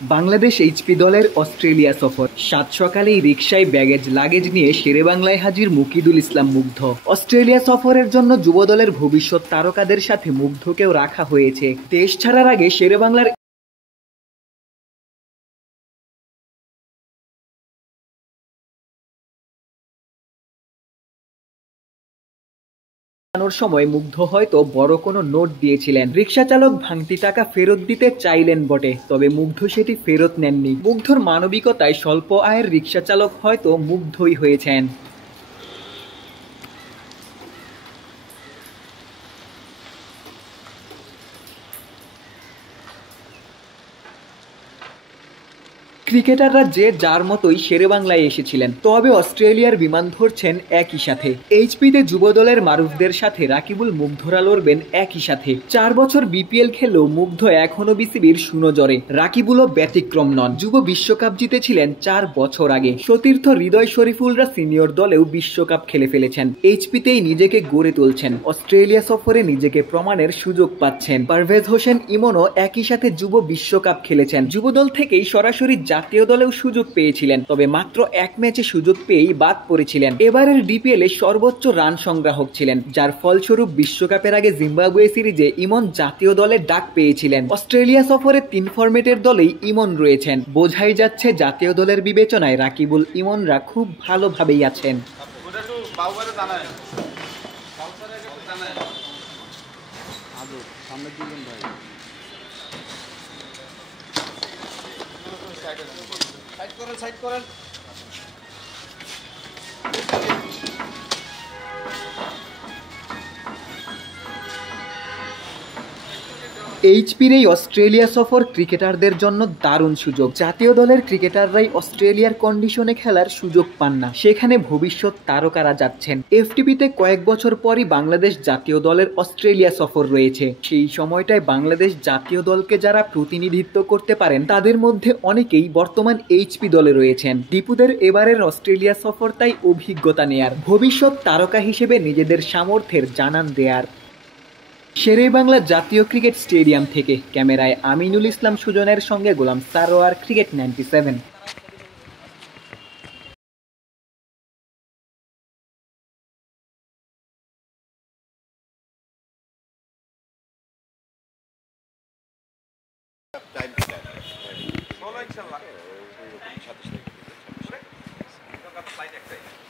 Bangladesh HP দলের Australia সফর। সাত সকালেই রিকশায় ব্যাগেজ লাগেজ নিয়ে শেরেবাংলায় হাজির মুকিদুল ইসলাম মুগ্ধ। অস্ট্রেলিয়া সফরের জন্য যুব দলের ভবিষ্যৎ তারকাদের সাথে মুগ্ধকেও রাখা হয়েছে। দেশ ছাড়ার আগে শেরেবাংলার সময় মুগ্ধ হয়তো বড় কোনো নোট দিয়েছিলেন। রিকশা চালক ভাঙতি টাকা ফেরত দিতে চাইলেন বটে, তবে মুগ্ধ সেটি ফেরত নেননি। মুগ্ধর মানবিকতায় স্বল্প আয়ের রিকশা চালক হয়তো মুগ্ধই হয়েছেন। ক্রিকেটাররা যে যার মতোই শেরেবাংলায় এসেছিলেন, তবে অস্ট্রেলিয়ার বিমান ধরছেন একই সাথে। এইচপিতে যুব দলের মারুফদের সাথে রাকিবুল মুগ্ধরা লড়বেন একই সাথে। 4 বছর বিপিএল খেলেও মুগ্ধ এখনো বিসিবির সুনজরে। রাকিবুলও ব্যতিক্রম নন। যুব বিশ্বকাপ জিতেছিলেন 4 বছর আগে। সতীর্থ হৃদয় শরীফুলরা সিনিয়র দলেও বিশ্বকাপ খেলে ফেলেছেন। এইচপিতেই নিজেকে গড়ে তুলছেন। অস্ট্রেলিয়া সফরে নিজেকে প্রমাণের সুযোগ পাচ্ছেন। পারভেজ হোসেন ইমনও একই সাথে যুব বিশ্বকাপ খেলেছেন। যুব দল থেকেই সরাসরি জাতীয় দলেও সুযোগ পেয়েছিলেন, তবে মাত্র এক ম্যাচে সুযোগ পেয়েই বাদ পড়েছিলেন। এবারের ডিপিএল এ সর্বোচ্চ রান সংগ্রাহক ছিলেন, যার ফলস্বরূপ বিশ্বকাপের আগে জিম্বাবুয়ে সিরিজে ইমন জাতীয় দলের ডাক পেয়েছিলেন। অস্ট্রেলিয়া সফরে 3 ফরম্যাটের দলেই ইমন রয়েছেন। বোঝাই যাচ্ছে জাতীয় দলের বিবেচনায় রাকিবুল ইমনরা খুব ভালোভাবেই আছেন। সাইড করেন। এইচপির এই অস্ট্রেলিয়া সফর ক্রিকেটারদের জন্য দারুণ সুযোগ। জাতীয় দলের ক্রিকেটাররাই অস্ট্রেলিয়ার কন্ডিশনে খেলার সুযোগ পান না, সেখানে ভবিষ্যৎ তারকারা যাচ্ছেন। এফটিপিতে কয়েক বছর পরই বাংলাদেশ জাতীয় দলের অস্ট্রেলিয়া সফর রয়েছে। সেই সময়টায় বাংলাদেশ জাতীয় দলকে যারা প্রতিনিধিত্ব করতে পারেন, তাদের মধ্যে অনেকেই বর্তমান এইচপি দলে রয়েছেন। দীপুদের এবারের অস্ট্রেলিয়া সফর তাই অভিজ্ঞতা নেয়ার, ভবিষ্যৎ তারকা হিসেবে নিজেদের সামর্থ্যের জানান দেয়ার। শেরেবাংলা জাতীয় ক্রিকেট স্টেডিয়াম থেকে ক্যামেরায় আমিনুল ইসলাম সুজনের সঙ্গে গোলাম সারোয়ার, ক্রিকেট 97। ইনশাল্লাহ 27 তারিখ